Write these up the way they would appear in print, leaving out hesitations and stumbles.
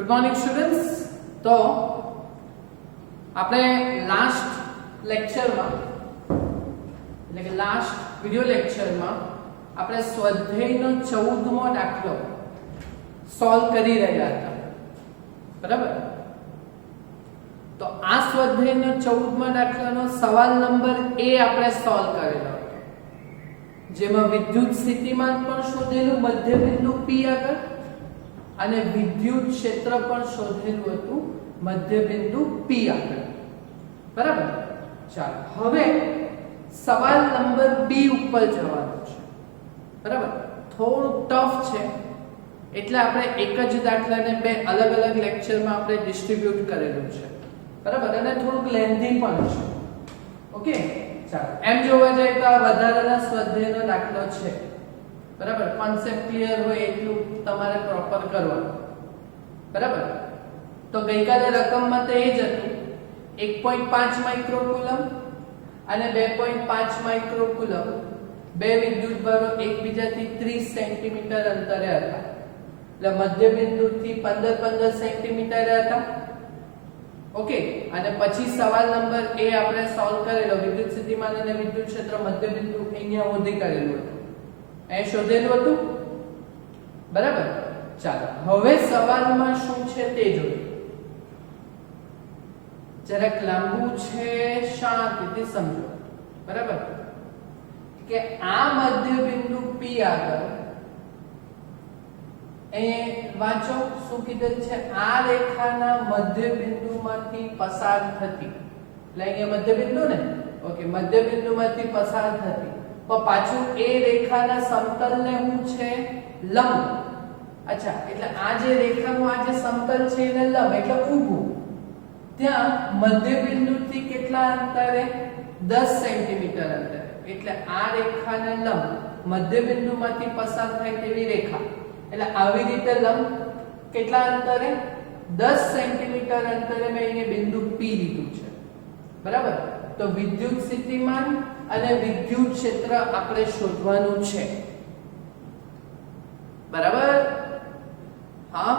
Good morning students. તો આપણે last લેક્ચરમાં એટલે કે લાસ્ટ વિડિયો લેક્ચરમાં આપણે સ્વાધ્યાયનો 14મો દાખલો સોલ્વ કરી રહ્યા હતા, બરાબર? તો આ સ્વાધ્યાયનો 14મા દાખલાનો સવાલ નંબર A આપણે સોલ્વ કરેલો, જેમાં વિદ્યુત સ્થિતિમાન પણ શોધેલું મધ્ય બિંદુ P આગળ અને વિદ્યુત ક્ષેત્ર પણ શોધેલું હતું મધ્ય બિંદુ P આગળ, બરાબર? ચાલો હવે સવાલ નંબર B ઉપર જવાનું છે, બરાબર? થોડું ટફ છે એટલે આપણે એક જ દાખલાને બે અલગ અલગ લેક્ચરમાં આપણે ડિસ્ટ્રીબ્યુટ કરેલું છે, બરાબર? અને થોડુંક લેન્ધી પણ છે. ઓકે, ચાલો એમ જોવા જાય તો આ વધારાના સ્વાધ્યાયનો દાખલો છે, બરાબર? કોન્સેપ્ટ ક્લિયર હોય એટલું તમારે પ્રોપર કરવાનું, બરાબર? તો ગઈકાલે રકમમાં તો એ જ હતું 1.5 માઇક્રોકુલમ અને 2.5 માઇક્રોકુલમ, બે વિદ્યુતભારો એકબીજાથી 30 સેન્ટીમીટર અંતરે હતા, એટલે મધ્ય બિંદુથી 15 સેન્ટીમીટર હતા. ઓકે, અને પછી સવાલ નંબર A આપણે સોલ્વ કરેલો, વિદ્યુત સ્થિતિમાન અને વિદ્યુત ક્ષેત્ર મધ્ય બિંદુ અહીંયા સુધી કરેલું હતું, એ શોધેલું હતું, બરાબર? ચાલો હવે સવાલમાં શું છે તે જોઈએ. જરાક લાંબુ છે, શાંતિથી સમજો, બરાબર? કે આ મધ્ય બિંદુ P આગળ એ વાંચો શું કીધેલ છે, આ રેખાના મધ્ય બિંદુમાંથી પસાર થતી, એટલે અહીંયા મધ્ય બિંદુ ને, ઓકે, મધ્ય બિંદુમાંથી પસાર થતી, પણ પાછું એ રેખાના સમતલને શું છે, લંબ. અચ્છા, એટલે આ જે રેખાનું આ જે સમતલ છે એને લંબ એટલે ઊભું, ત્યાં મધ્ય બિંદુથી કેટલા અંતરે 10 સેન્ટીમીટર અંતરે, એટલે આ રેખાને લંબ મધ્ય બિંદુમાંથી પસાર થાય તેવી રેખા, એટલે આવી રીતે લંબ કેટલા અંતરે 10 સેન્ટીમીટર અંતરે મેં અહીંયા બિંદુ P લીધું છે, બરાબર? તો વિદ્યુત સ્થિતિમાન અને વિદ્યુત ક્ષેત્ર આપણે શોધવાનું છે, બરાબર? હા,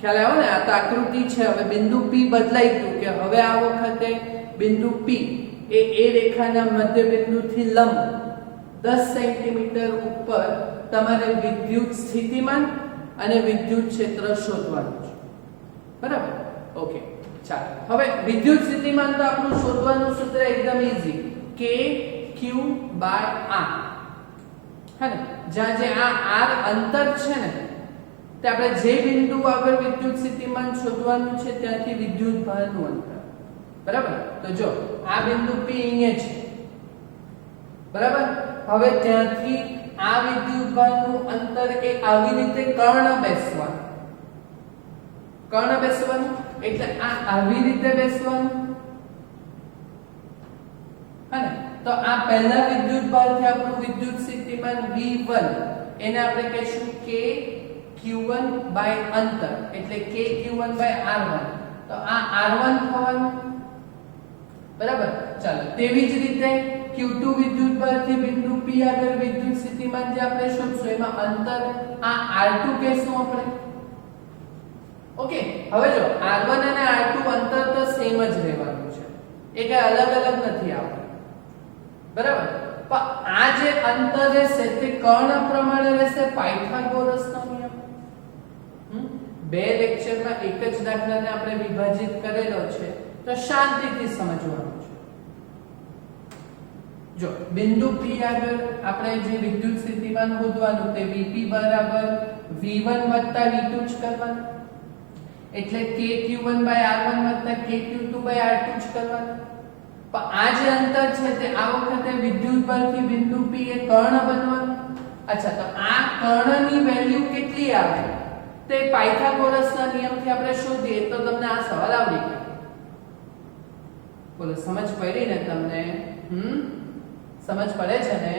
ખ્યાલ આવ્યો ને? આ તો આકૃતિ છે. હવે બિંદુ P બદલાઈ ગયું કે હવે આ વખતે બિંદુ P એ રેખાના મધ્ય બિંદુથી લંબ 10 સેન્ટીમીટર ઉપર તમારે વિદ્યુત સ્થિતિમાન અને વિદ્યુત ક્ષેત્ર શોધવાનું છે, બરાબર? ઓકે, ચાલો હવે વિદ્યુત સ્થિતિમાન તો આપણું શોધવાનું સૂત્ર એકદમ easy, K Q by R, હે ને? જ્યાં જે આ R અંતર છે ને, તે આપણે જે બિંદુ આગળ વિદ્યુત સ્થિતિમાન શોધવાનું છે ત્યાંથી વિદ્યુત ભારનું અંતર, બરાબર? તો જો આ બિંદુ P અહીંયા છે, બરાબર? હવે ત્યાંથી આ વિદ્યુત ભારનું અંતર એ આવી રીતે કર્ણ બેસવાનું, એટલે આ આવી રીતે બેસવાનું, હે? તો આ પહેલા વિદ્યુત ભારથી આપણું વિદ્યુત સ્થિતિમાન V1 એને આપણે કહીશું K Q1 બાય અંતર, એટલે K Q1 બાય R1, તો આ R1 થવાનું, બરાબર? ચાલો તેવી જ રીતે Q2 વિદ્યુત ભારથી બિંદુ P આગળ વિદ્યુત સ્થિતિમાન જે આપણે શોધશું એમાં અંતર આ R2 કહેશું આપણે. ઓકે, હવે જો R1 અને R2 અંતર તો સેમ જ રહેવાનું છે, એ કઈ અલગ અલગ નથી આવતું, બરાબર? પણ આ જે અંતર રહેશે તે કર્ણ પ્રમાણે રહેશે, પાયથાગોરસનો નિયમ. બે લેક્ચરમાં એક જ દાખલાને આપણે વિભાજિત કરેલો છે, તો શાંતિથી સમજવાનું છે. જો બિંદુ P આગળ આપણે જે વિદ્યુત સ્થિતિમાન શોધવાનું તે Vp બરાબર V1 વત્તા V2 જ કરવાનું, એટલે KQ1 બાય R1 વત્તા KQ2 બાય R2 જ કરવાનું. પણ આ જે અંતર છે તે આ વખતે વિદ્યુત ભારથી બિંદુ P એ કર્ણ બનવાનું. અચ્છા, તો આ કર્ણની વેલ્યુ કેટલી આવે તે પાયથાગોરસના નિયમથી આપણે શોધીએ તો તમને આ સવાલ આવડી ગયો. બોલો, સમજ પડી ને તમને? સમજ પડે છે ને?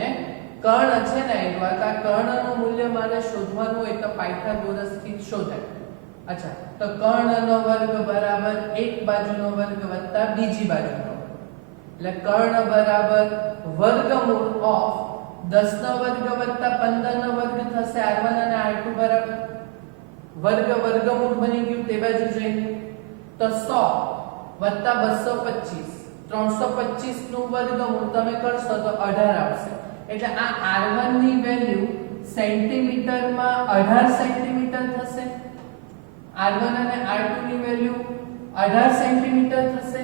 કર્ણ છે ને, આ કર્ણનું મૂલ્ય મારે શોધવાનું હોય તો પાયથાગોરસથી જ શોધાય. અચ્છા, તો કર્ણનો વર્ગ બરાબર એક બાજુનો વર્ગ વત્તા બીજી બાજુનો વર્ગ, એટલે કર્ણ બરાબર વર્ગમૂળ ઓફ 10 નો વર્ગ વત્તા 15 નો વર્ગ થશે R1 અને R2 બરાબર, વર્ગ વર્ગમૂળ બની ગયું તે બાજુ જઈને તો 100 વત્તા 225 325 નું વર્ગમૂળ તમે કરશો તો 18 આવશે એટલે આ r1 ની વેલ્યુ સેન્ટીમીટરમાં 18 સેન્ટીમીટર થશે r1 અને r2 ની વેલ્યુ 18 સેન્ટીમીટર થશે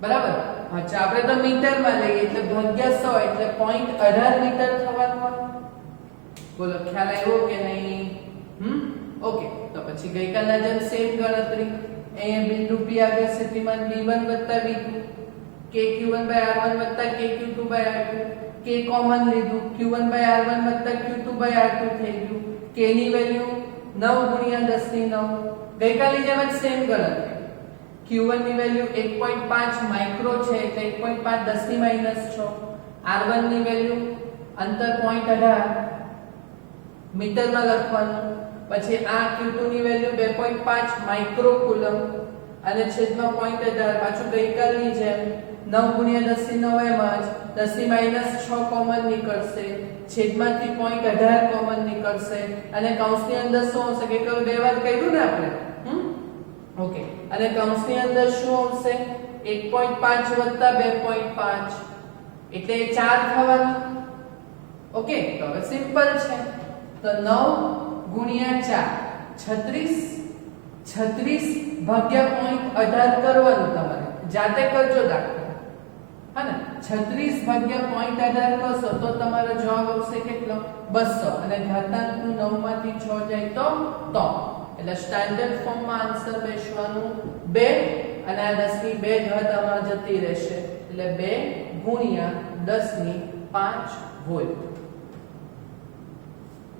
બરાબર અચ્છા આપણે તો મીટરમાં લઈએ એટલે ભાગ્યા 100 એટલે 0.18 મીટર થવાનું બોલો ખ્યાલ આવ્યો કે નહીં ઓકે તો પછી ગઈકાલના જેમ સેમ ગણતરી અહીંયા બિંદુ P આગળ સ્થિતિમાન v1 v2 kq1r1 kq2r2 k common લીધું q1r1 q2r2 થઈ ગયું k ની વેલ્યુ 9 * 10 ની 9 ગઈકાલની જેમ જ સેમ ગણતરી q1 ની વેલ્યુ 1.5 માઇક્રો છે એટલે 1.5 10 ની -6 r1 ની વેલ્યુ અંતર 0.18 મીટરમાં લખવાનું પછી આ q2 ની વેલ્યુ 2.5 માઇક્રો કુલમ અને છેદમાં 0.18 પાછું ગઈકાલની જેમ 9 * 10 ની 9 એમ જ 10 ની -6 કોમન નીકળશે છેદમાંથી 0.18 કોમન નીકળશે અને કૌંસની અંદર શું હશે કે બે વાર કર્યું ને આપણે ઓકે અને કૌંસની અંદર શું આવશે 1.5 + 2.5 એટલે 4 થવાનું ઓકે તો હવે સિમ્પલ છે તો 9 * 4 36 36 ભાગ્યા 0.18 કરવાનું તમારે જાતે કરજો દાખલો હા ને 36 ભાગ્યા 0.18 કરશો તો તમારો જવાબ આવશે કેટલો 200 અને ઘાતાંકનું 9 માંથી 6 જાય તો 3 એટલે સ્ટાન્ડર્ડ ફોર્મમાં આન્સર બેસવાનું 2 અને આ 10 ની 2 ઘાત આમાં જતી રહેશે એટલે 2 * 10 ની 5 વોલ્ટ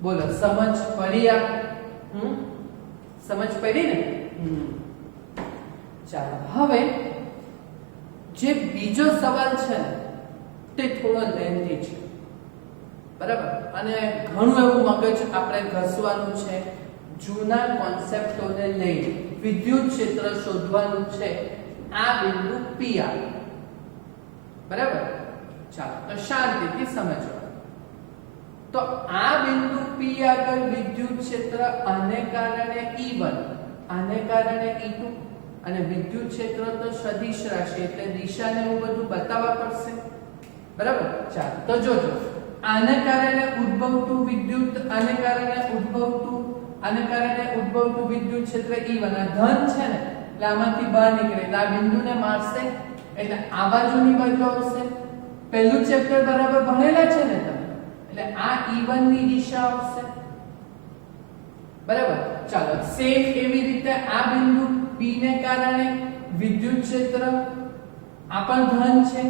બોલો સમજ પડી આ સમજ પડી ને ચાલો હવે જે બીજો સવાલ છે તે થોડો લેન્થી છે બરાબર અને ઘણું એવું મગજ આપણે ઘસવાનું છે જૂના કોન્સેપ્ટોને લઈ વિદ્યુત ક્ષેત્ર શોધવાનું છે આ બિંદુ P આગળ બરાબર ચાલો તો શાંતિથી સમજો તો આ બિંદુ P આગળ વિદ્યુત ક્ષેત્ર આને કારણે E1 આને કારણે E2 અને વિદ્યુત ક્ષેત્ર તો સદિશ રાશિ એટલે દિશાને એવું બધું બતાવવા પડશે બરાબર ચાલો તો જોજો આને કારણે ઉદ્ભવતું વિદ્યુત આને કારણે ઉદ્ભવતું વિદ્યુત ક્ષેત્ર E1 આ ધન છે ને એટલે આમાંથી બહાર નીકળે એટલે આ બિંદુને મારશે એટલે આ બાજુની બાજુ આવશે પહેલું ચેપ્ટર બરાબર ભણેલા છે ને તમે એટલે આ E1 ની દિશા આવશે બરાબર ચાલો સેમ એવી રીતે આ બિંદુ P ને કારણે વિદ્યુત ક્ષેત્ર આ પણ ધન છે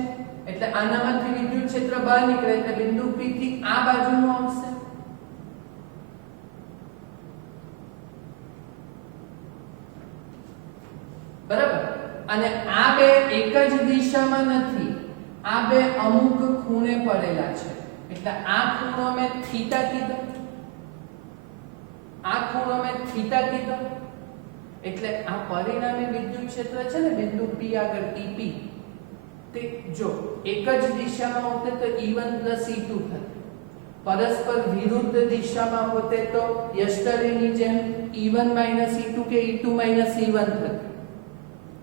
એટલે આનામાંથી વિદ્યુત ક્ષેત્ર બહાર નીકળે એટલે બિંદુ P થી આ બાજુનું આવશે બરાબર અને આ બે એક જ દિશામાં નથી આ બે અમુક ખૂણે પડેલા છે એટલે આ ખૂણો મેં થીટા કીધો આ ખૂણો મેં થીટા કીધો એટલે આ પરિણામી વિદ્યુત ક્ષેત્ર છે ને બિંદુ P આગળ EP તે જો એક જ દિશામાં હોતે તો E1 + E2 થતે પરસ્પર વિરુદ્ધ દિશામાં હોતે તો યસ્ટરડેની જેમ E1 - E2 કે E2 - E1 થતે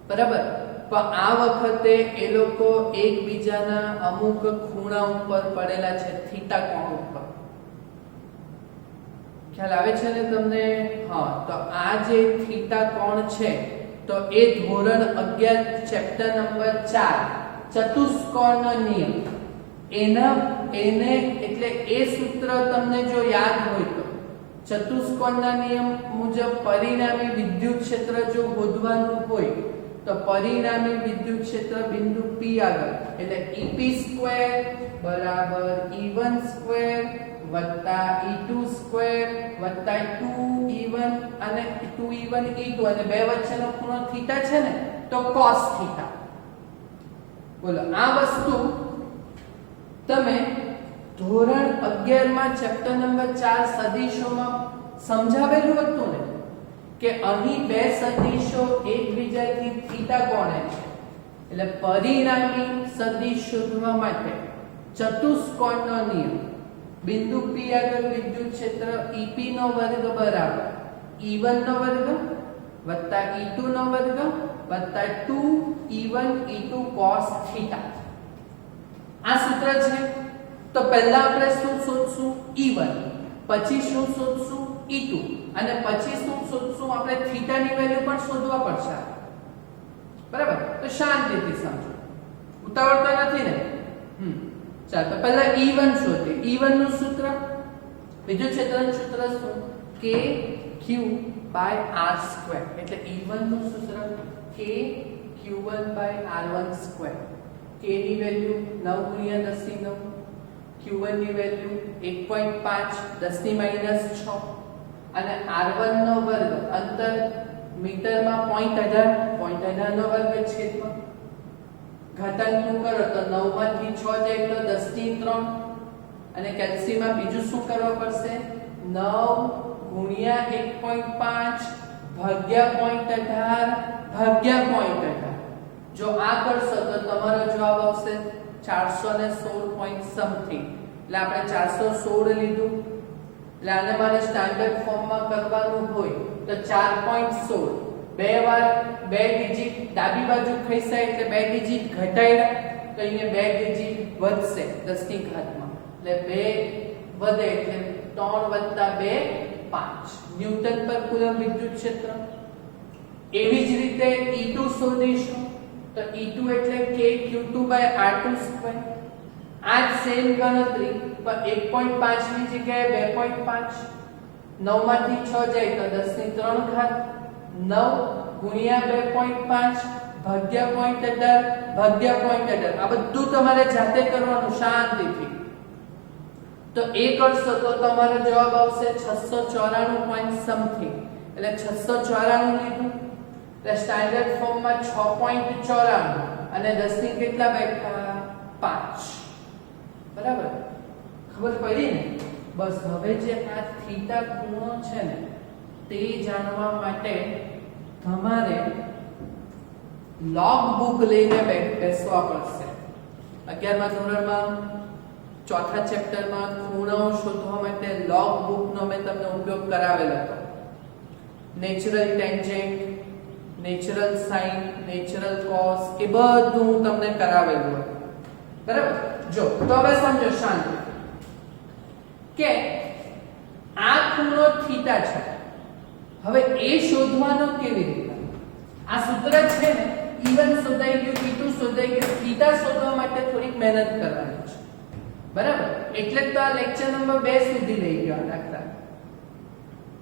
બરાબર પણ આ વખતે એ લોકો એકબીજાના અમુક ખૂણા ઉપર પડેલા છે થીટા કોણ ઉપર ખ્યાલ આવે છે ને તમને હા તો આ જે થીટા કોણ છે તો એ ધોરણ 11 ચેપ્ટર નંબર 4 ચતુષ્કોણનો નિયમ એને એટલે એ સૂત્ર તમને જો યાદ હોય તો ચતુષ્કોણના નિયમ મુજબ પરિણામી વિદ્યુત ક્ષેત્ર જો શોધવાનું હોય તો પરિણામી વિદ્યુત ક્ષેત્ર બિંદુ P આગળ એટલે EP² = E1² + E2² + 2E1 અને 2E1 E2 અને બે વચ્ચેનો ખૂણો થીટા છે ને તો cos થીટા બોલો આ વસ્તુ તમે ધોરણ 11 માં ચેપ્ટર નંબર 4 સદિશોમાં સમજાવેલું હતું ને કે અહીં બે સદિશો એકબીજાથી થીટા કોણે છે એટલે પરિણામી સદિશ શોધવા માટે ચતુષ્કોણનો નિયમ બિંદુ P આગળ વિદ્યુત ક્ષેત્ર EP નો વર્ગ બરાબર E1 નો વર્ગ વત્તા E2 નો વર્ગ વત્તા 2E1 E2 cos θ. આ સૂત્ર છે. તો પહેલા આપણે શું શોધશું? E1, પછી શું શોધશું? E2, અને પછી શું શોધશું? આપણે θ ની વેલ્યુ પણ શોધવા પડશે. બરાબર? તો શાંતિથી સમજો, ઉતાવળ તો નથી ને? ચાલો તો પહેલા E1 શોધીએ. E1 નું સૂત્ર, વિદ્યુત ક્ષેત્રનું સૂત્ર શું? K Q/r². એટલે E1 નું સૂત્ર K Q1/r1². K ની વેલ્યુ 9 × 10⁹, Q1 ની વેલ્યુ 1.5 10⁻⁶, અને R1 નો વર્ગ અંતર મીટરમાં 0.18 નો વર્ગ છેદમાં ઘાતાંકનું કરો તો 9 માંથી 6 જાય તો 10⁻³ અને કેલ્સીમાં બીજું શું કરવા પડશે? 9 × 1.5 ભાગ્યા 0.18 જો આ કરશો તો તમારો જવાબ આવશે 416 point something. એટલે આપણે 416 લીધું. એટલે આને મારે સ્ટાન્ડર્ડ ફોર્મમાં કરવાનું હોય તો 4.16 બે વાર બે ડિજિટ ડાબી બાજુ ખસાય એટલે બે ડિજિટ ઘટાડ્યા તો અહીંયા બે ડિજિટ વધશે 10 ની ઘાતમાં. એટલે 2 વધે એટલે 3 + 2 5 ન્યૂટન પર કુલમ વિદ્યુત ક્ષેત્ર. એવી જ રીતે E2 શોધીશું. તો E2 એટલે K Q2/r2². આ જ સેમ ગણતરી પણ 1.5 ની જગ્યાએ 2.5, 9 માંથી 6 જાય તો 10⁻³ 9 × 2.5 ભાગ્યા 0.18 ભાગ્યા 0.18. આ બધું તમારે જાતે કરવાનું શાંતિથી. તો એ કરશો તો તમારો જવાબ આવશે 694 point something. એટલે 694 લીધું. એટલે સ્ટાન્ડર્ડ ફોર્મમાં 6.94 અને 10 ની કેટલા બેઠા? 5. બરાબર? ખબર પડી ને? બસ હવે જે આ થીટા ખૂણો છે ને તે જાણવા માટે તમારે લોગ બુક લઈને બેસવા પડશે. 11મા ધોરણમાં ચોથા ચેપ્ટરમાં ખૂણાઓ શોધવા માટે લોગ બુકનો મેં તમને ઉપયોગ કરાવેલો હતો. Natural tangent, natural sine, natural cos એ બધું હું તમને કરાવેલું હતું. બરાબર? જો તો હવે સમજો શાંતિ કે આ ખૂણો થીટા છે. હવે એ શોધવાનો કેવી રીતે? આ સૂત્ર છે ને E1 શોધાઈ ગયું, E2 શોધાઈ ગયું, થીટા શોધવા માટે થોડીક મહેનત કરવાની છે. બરાબર? એટલે તો આ લેક્ચર નંબર 2 સુધી લઈ ગયો દાખલા.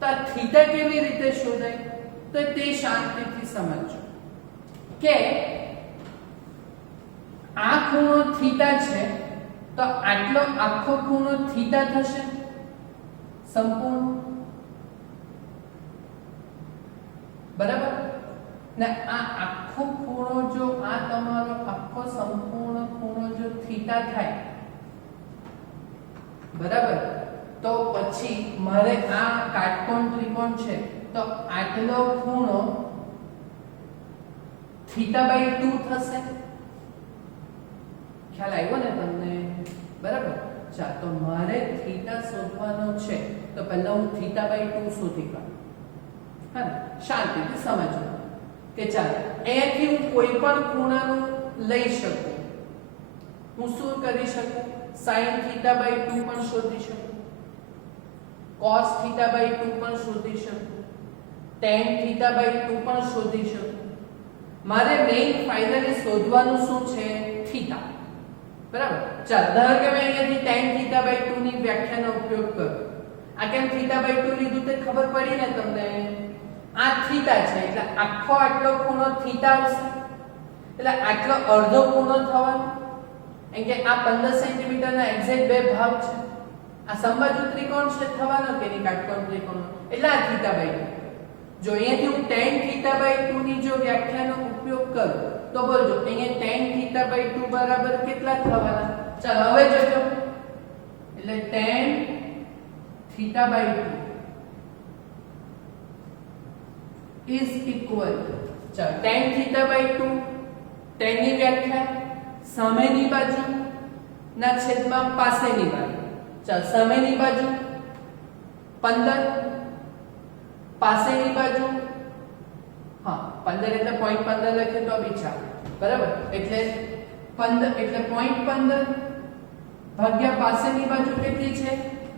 તો આ થીટા કેવી રીતે શોધાય તો તે શાંતિથી સમજો કે આ ખૂણો થીટા છે તો આટલો આખો ખૂણો થીટા થશે સંપૂર્ણ. બરાબર ને? આ આખો ખૂણો જો આ તમારો આખો સંપૂર્ણ ખૂણો જો થીટા થાય, બરાબર, તો પછી મારે આ કાટકોણ ત્રિકોણ છે તો આટલો ખૂણો θ/2 થશે. ખ્યાલ આવ્યો ને તમને? બરાબર? ચાલ તો મારે થીટા શોધવાનો છે તો પહેલા હું θ/2 શોધી કાઢું. હા ને? શાંતિથી સમજો કે ચાલ અહીંયાથી હું કોઈ પણ ખૂણાનું લઈ શકું. હું શું કરી શકું? sin θ/2 પણ શોધી શકું, cos θ/2 પણ શોધી શકું, tan θ/2 પણ શોધી શકું. મારે મેઈન ફાઇનલી શોધવાનું શું છે? થીટા. બરાબર? ચાલ ધારો કે મેં અહીંયાથી tan θ/2 ની વ્યાખ્યાનો ઉપયોગ કરું. આ કેમ θ/2 લીધું તે ખબર પડી ને તમને? આ થીટા છે એટલે આખો આટલો ખૂણો થીટા આવશે. એટલે આટલો અડધો ખૂણો થવાનો. એમ કે આ 15 સેન્ટીમીટર ના એક્ઝેક્ટ બે ભાગ છે. આ સમબાજુ ત્રિકોણ છે થવાનો કે નહીં? કાટકોણ ત્રિકોણ. એટલે આ θ/2. જો અહીંયાથી હું tan θ/2 ની જો વ્યાખ્યાનો ઉપયોગ કરું તો બોલજો અહીંયા tan θ/2 બરાબર કેટલા થવાના? ચાલો હવે જોજો. એટલે tan θ/2 is equal, ચાલો tan θ/2 tan ની વ્યાખ્યા સામેની બાજુ ના છેદમાં પાસેની બાજુ. ચાલ સામેની બાજુ 15, પાસેની બાજુ હા 15 એટલે પોઈન્ટ 15 લખે તો બી ચાલે, બરાબર. એટલે 15 એટલે પોઈન્ટ 15 ભાગ્યા પાસેની બાજુ કેટલી છે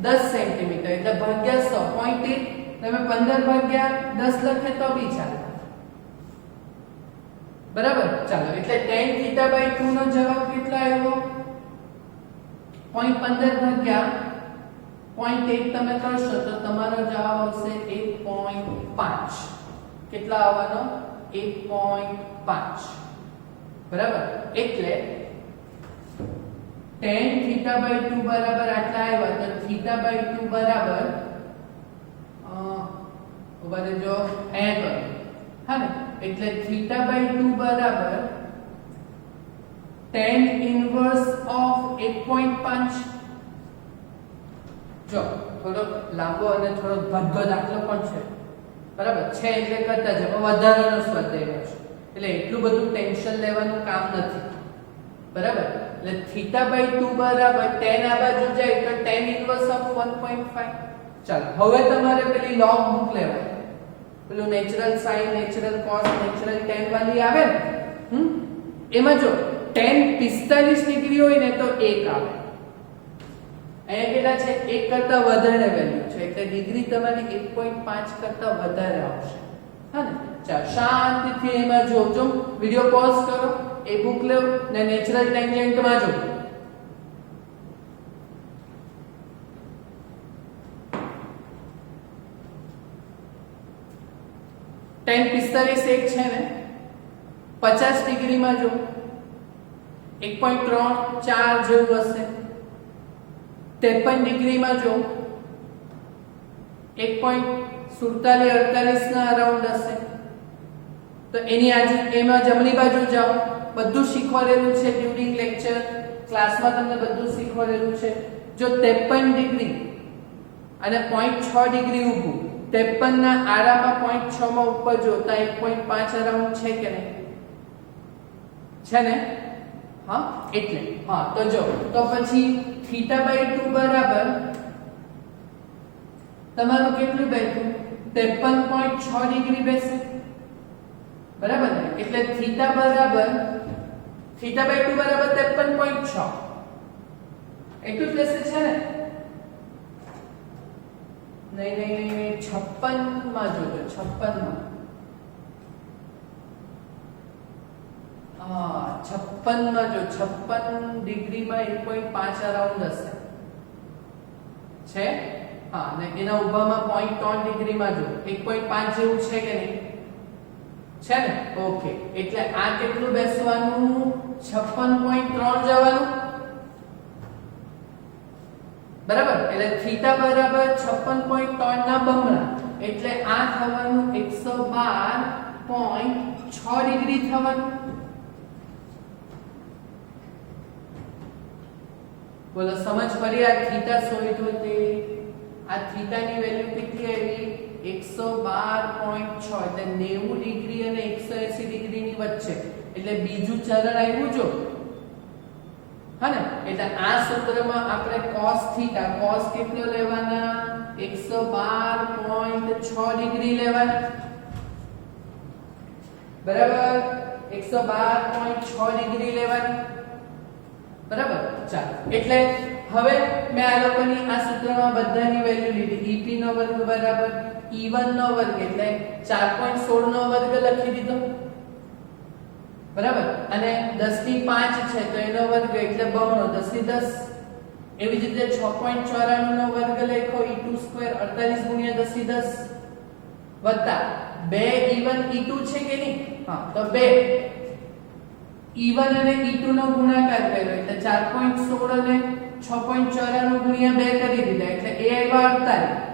10 સેન્ટીમીટર એટલે ભાગ્યા 100 0.8 તમે 15 ભાગ્યા 10 લખે તો બી ચાલે, બરાબર. ચાલો એટલે tan θ by 2 નો જવાબ કેટલો આવ્યો 0.15 ભાગ્યા 0.8 તમે કરશો તો તમારો જવાબ આવશે 1.5. કેટલા આવવાનો 1.5, બરાબર. એટલે tan θ by 2 બરાબર આટલા આવ્યા તો θ by 2 બરાબર ઉભા રહેજો અહીંયા કરો હા ને. એટલે θ by 2 બરાબર tan inverse of 1.5. જો થોડો લાંબો અને થોડો ભદ્દો દાખલો પણ છે, બરાબર છે એટલે કરતા જ વધારાનો સ્વાધ્યાય છે એટલે એટલું બધું ટેન્શન લેવાનું કામ નથી, બરાબર. એટલે θ by 2 બરાબર tan આ બાજુ જાય તો tan inverse of 1.5. ચાલો હવે તમારે પેલી log બુક લેવાની, પેલું natural sin natural cos natural tan વાળી આવે ને એમાં જો tan 45 ડિગ્રી હોય ને તો 1 આવે. અહીંયા કેટલા છે 1 કરતા વધારે વેલ્યુ છે એટલે ડિગ્રી તમારી 1.5 કરતા વધારે આવશે, હા ને. ચાલો શાંતિથી એમાં જોજો, વિડિયો પોઝ કરો, એ બુક લો ને નેચરલ ટેન્જેન્ટ માં જો. tan 45 એક છે ને 50 ડિગ્રી માં જો 1.3 4 જેવું હશે. 53 ડિગ્રી માં જો 1.47 48 ના અરાઉન્ડ હશે. તો એની આજે એમાં જમણી બાજુ જાઓ, બધું શીખવાડેલું છે ડ્યુરિંગ લેક્ચર ક્લાસમાં તમને બધું શીખવાડેલું છે. જો 53 ડિગ્રી અને 0.6 ડિગ્રી ઊભું 53 ના આડામાં 0.6 માં ઉપર જોતા 1.5 અરાઉન્ડ છે કે નહીં છે ને હા. એટલે હા તો જો તો પછી θ by 2 બરાબર તમારું કેટલું બેઠું 53.6 ડિગ્રી બેસે, બરાબર ને. એટલે θ બરાબર θ by 2 બરાબર 53.6 એટલું જ બેસે છે ને. નહીં 56 માં જોજો 56 માં 56 માં જો 56 ડિગ્રી માં 1.5 અરાઉન્ડ હશે છે હા. અને એના ઊભામાં 0.3 ડિગ્રી માં જો 1.5 જેવું છે કે નહીં છે ને. ઓકે એટલે આ કેટલું બેસવાનું 56.3 જવાનું, બરાબર. એટલે θ બરાબર 56.3 ના બમણા એટલે આ થવાનું 112.6 ડિગ્રી થવાનું. બોલો સમજ પડી. આ θ શોધ્યો તે આ θ ની વેલ્યુ કેટલી આવી 112.6 એટલે 90 ડિગ્રી અને 180 ડિગ્રી ની વચ્ચે એટલે બીજું ચરણ આવ્યું જો હા ને. એટલે આ સૂત્રમાં આપણે cos θ cos કેટલો લેવાના 112.6 ડિગ્રી લેવાના, બરાબર. 112.6 ડિગ્રી લેવાની, બરાબર. ચાલો એટલે હવે મેં આ લોકોની આ સૂત્રમાં બધાની વેલ્યુ લીધી. EP નો વર્ગ બરાબર E1 નો વર્ગ એટલે 4.16 નો વર્ગ લખી દીધો, બરાબર. અને 10 ની 5 છે તો એનો વર્ગ એટલે બમણો 10 ની 10. એવી જ રીતે 6.94 નો વર્ગ લખ્યો E2 સ્ક્વેર 48 ગુણ્યા 10 ની 10 વત્તા 2 E1 E2 છે કે નહીં હા તો 2 E1 અને E2 નો ગુણાકાર કર્યો એટલે 4.16 અને 6.94 ગુણ્યા 2 કરી દીધા એટલે એ આવ્યા 48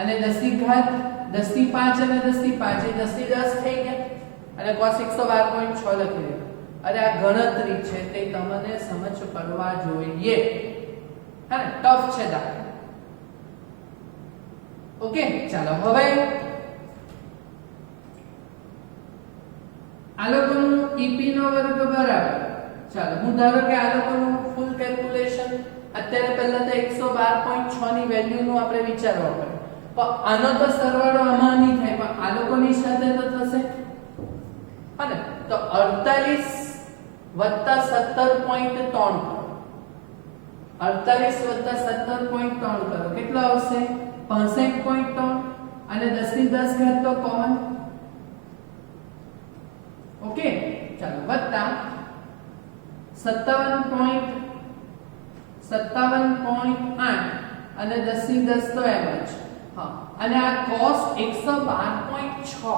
અને 10 ની ઘાત 10 ની 5 અને 10 ની 5 એ 10 ની 10 થઈ ગયા અને cos 112.6 લખી દીધું. અરે આ ગણતરી છે તે તમને સમજ પડવા જોઈએ, હા ને. ટફ છે દાખલો. ઓકે ચાલો હવે આ લોકોનું EP નો વર્ગ બરાબર ચાલો હું ધારો કે આ લોકોનું ફૂલ કેલ્ક્યુલેશન અત્યારે પહેલા તો 112.6 ની વેલ્યુનું આપણે વિચારવા પડે, પણ આનો તો સરવાળો આમાં નહીં થાય, પણ આ લોકોની સાથે તો થશે. અને તો 48 વત્તા 17.3 કરો, 48 વત્તા 17.3 કરો, કેટલો આવશે? 65.3. અને 10 ની 10 ઘાત તો કોમન. ઓકે, ચાલો વત્તા 57.8 અને 10 ની 10 તો એમ જ. હા, અને આ cos 112.6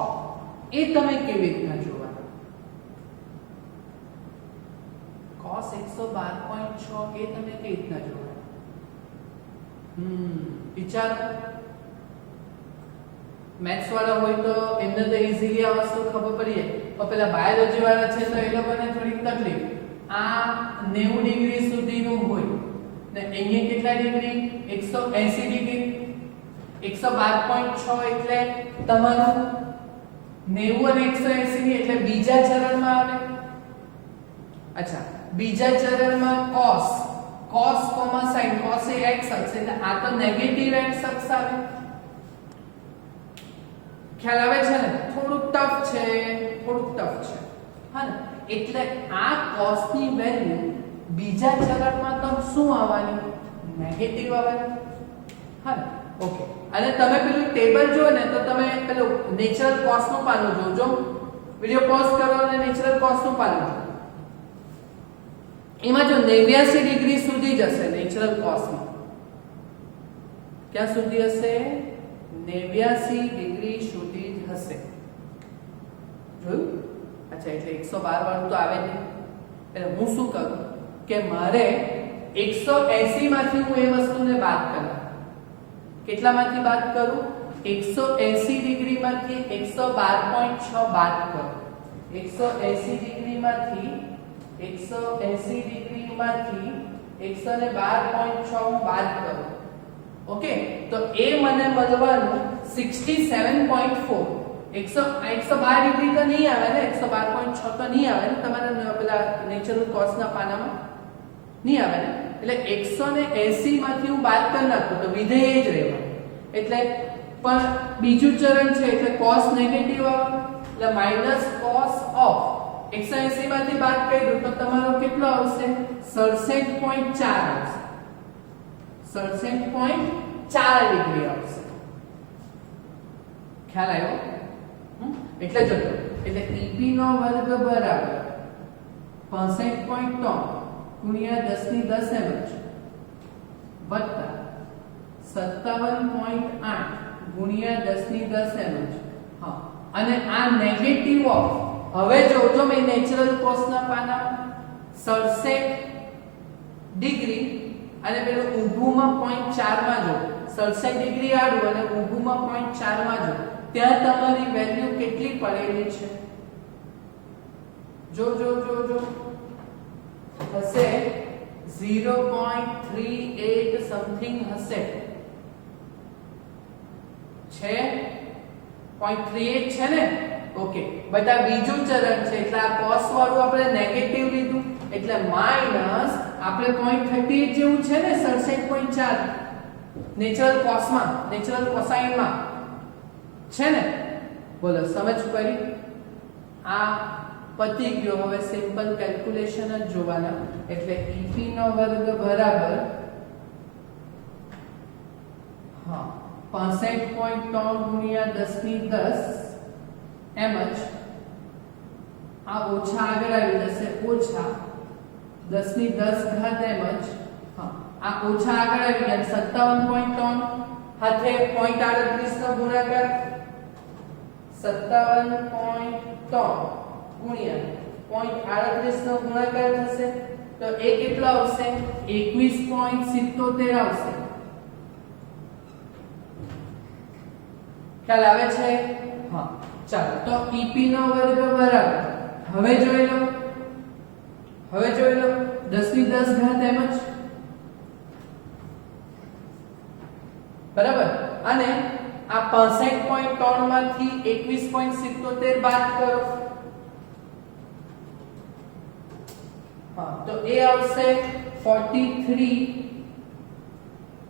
એ તમે કેવી રીતના જોવાના? cos 112.6 એ તમે કેવી રીતના જોવાના? વિચારો. મેથ્સ વાળા હોય તો એમને તો ઈઝીલી આ વસ્તુ ખબર પડી જાય, પણ પેલા બાયોલોજી વાળા છે તો એ લોકોને થોડીક તકલીફ. આ 90 ડિગ્રી સુધીનું હોય ને અહીંયા કેટલા ડિગ્રી? 180 ડિગ્રી. 112.6 એટલે તમારું 90 અને 180 ની એટલે બીજા ચરણમાં આવે. અચ્છા, બીજા ચરણમાં cos sin, cos એ x અક્ષ એટલે આ તો નેગેટિવ x અક્ષ આવે. ખ્યાલ આવે છે ને? થોડુંક ટફ છે, હા ને? એટલે આ cos ની વેલ્યુ બીજા ચરણમાં તો શું આવવાની? નેગેટિવ આવવાની. હા ને? ઓકે, અને તમે પેલું ટેબલ જો ને તો તમે પેલું નેચરલ cos નું પાનું જોજો. વિડિયો પોઝ કરો અને નેચરલ cos નું પાનું જોજો. એમાં જો 89 ડિગ્રી સુધી જશે નેચરલ cos માં. ક્યાં સુધી હશે? 89 ડિગ્રી સુધી જ હશે. જોયું? અચ્છા, એટલે 112 વાળું તો આવે નહીં. એટલે હું શું કરું કે મારે 180 માંથી હું એ વસ્તુને બાદ કરું. કેટલામાંથી બાદ કરું? 180 ડિગ્રી માંથી 112.6 બાદ કરું. 180 ડિગ્રી માંથી 112.6 હું બાદ કરું. ઓકે, તો એ મને મળવાનું 67.4. 112 ડિગ્રી તો નહીં આવે ને, 112.6 તો નહીં આવે ને તમારા પેલા નેચરલ cos ના પાનામાં નહીં આવે ને. એટલે 180 માંથી હું બાદ કરી નાખું તો વિધેય જ રહેવાનું. એટલે પણ બીજું ચરણ છે એટલે cos નેગેટિવ આવે એટલે માઈનસ cos ઓફ 180 માંથી બાદ કર્યું તો તમારો કેટલો આવશે? 67.4 આવશે. 67.4 ડિગ્રી આવશે. ખ્યાલ આવ્યો? એટલે જો એટલે EP નો વર્ગ બરાબર 65.3 ગુણ્યા 10 ની 10 એમ જ વત્તા 57.8 ગુણ્યા 10 ની 10 એમ જ. હા, અને આ નેગેટિવ ઓફ હવે જોજો મેં નેચરલ cos ના પાના 67 ડિગ્રી અને પેલું ઊભુંમાં 0.4 માં જો 67 ડિગ્રી આડું અને ઊભુંમાં 0.4 માં જો ત્યાં તમારી વેલ્યુ કેટલી પડેલી છે? જો હશે 0.38 સમથિંગ હશે. છે 0.38 છે ને? ઓકે, બટા બીજું ચરણ છે એટલે આ cos વાળું આપણે નેગેટિવ લીધું એટલે માઈનસ આપણે 0.38 જેવું છે ને 67.4 નેચરલ cos માં, નેચરલ cosine માં છે ને? બોલો સમજ પડી? આ પતી ગયો. હવે સિમ્પલ કેલ્ક્યુલેશન જ જોવાના. એટલે EP નો વર્ગ બરાબર 65.3 ગુણ્યા 10 ની 10 એમ જ આ ઓછા આગળ આવી જશે, ઓછા 10 ની 10 ઘાત એમ જ. આ ઓછા આગળ આવી ગયા 57.3 હાથે 0.38 નો ગુણાકાર 57.3 ગુણ્યા 0.38 નો ગુણાકાર થશે તો એ કેટલો આવશે? 21.77 આવશે. ખ્યાલ આવે છે? હા, ચાલો તો EP નો વર્ગ બરાબર હવે જોઈ લો 10 ની 10 ઘાત એમ જ બરાબર. અને આ 65.3 માંથી 21.77 બાદ કરો. હા, તો એ આવશે 43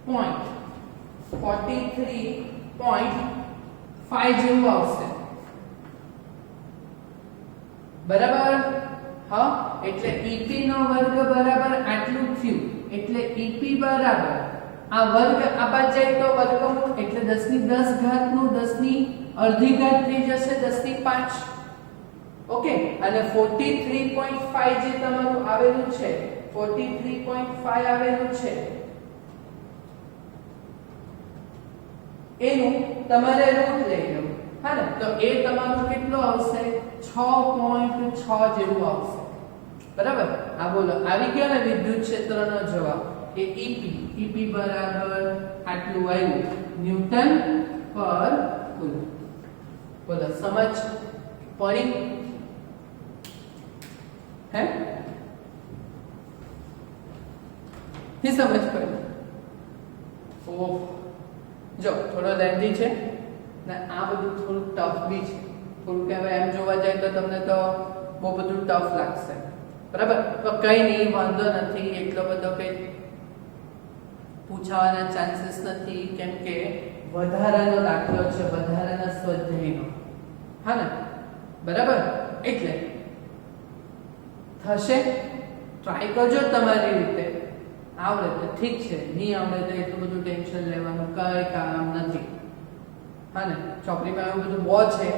43.5 જેવું આવશે બરાબર હા એટલે EP નો વર્ગ બરાબર આટલું થયું એટલે EP બરાબર આ વર્ગ આ બાજુ જાય તો વર્ગમૂળ એટલે 10 ની 10 ઘાત નું 10 ની અડધી ઘાત થઈ જશે 10 ની 5 ઓકે અને 43.5 જે તમારું આવેલું છે 43.5 આવેલું છે એનું તમારે રૂટ લઈ લો હા ને તો એ તમારું કેટલું આવશે 6.6 જેવું આવશે બરાબર આ બોલો આવી ગયો ને વિદ્યુત ક્ષેત્રનો જવાબ એ EP બરાબર આટલું આવ્યું ન્યૂટન પર કુલમ બોલો સમજ પડી હે ही समझ पड़ी ओ जो थोड़ा लेंथी છે ને આ બધું થોડું ટફ બી છે થોડું કે એમ જોવા જાય તો તમને તો બહુ બધું ટફ લાગશે બરાબર તો કઈ નહીં વાંધો નથી એટલો બધો કઈ પૂછાવાના ચાન્સીસ નથી કેમ કે વધારાનો દાખલો છે વધારાના સ્વાધ્યાયનો હા ને બરાબર એટલે થશે ટ્રાય કરજો તમારી રીતે આવડે તો ઠીક છે નહીં આવડે તો એટલું બધું ટેન્શન લેવાનું કઈ કામ નથી હા ને ચોપડીમાં એવું બધું બહુ છે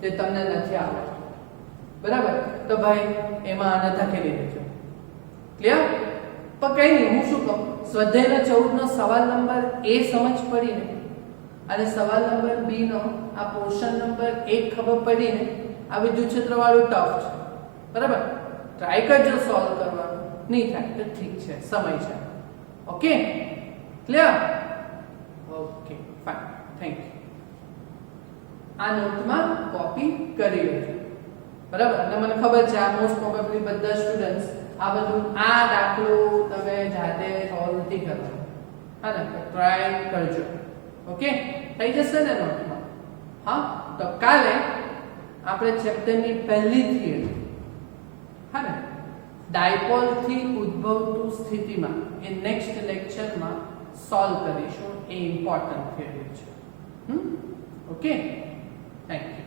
જે તમને નથી આવડતું બરાબર તો ભાઈ એમાં આનતા કરી દેજો ક્લિયર પણ કઈ નહીં હું શું કહું સ્વાધ્યાયના 14 નો સવાલ નંબર A સમજ પડી ને અને સવાલ નંબર B નો આ પોર્શન નંબર 1 ખબર પડી ને આ વિદ્યુત ક્ષેત્ર વાળું ટફ છે બરાબર ટ્રાય કરજો સોલ્વ કરવાનું નહીં થાય તો ઠીક છે સમય છે okay clear okay fine thank you આ નોટમાં કોપી કરી લેજો બરાબર અને મને ખબર છે આ મોસ્ટ પ્રોબેબલી બધા સ્ટુડન્ટ્સ આ બધું આ દાખલો તમે જાતે સોલ્વ નથી કરવાનો હા ને ટ્રાય કરજો ઓકે થઈ જશે ને નોટમાં હા તો કાલે આપણે ચેપ્ટરની પહેલી થિયરી હા ને ડાયપોલ થી ઉદ્ભવતું સ્થિતિમાં એ નેક્સ્ટ લેક્ચરમાં સોલ્વ કરીશું એ ઇમ્પોર્ટન્ટ થિયરી છે ઓકે થેન્ક યુ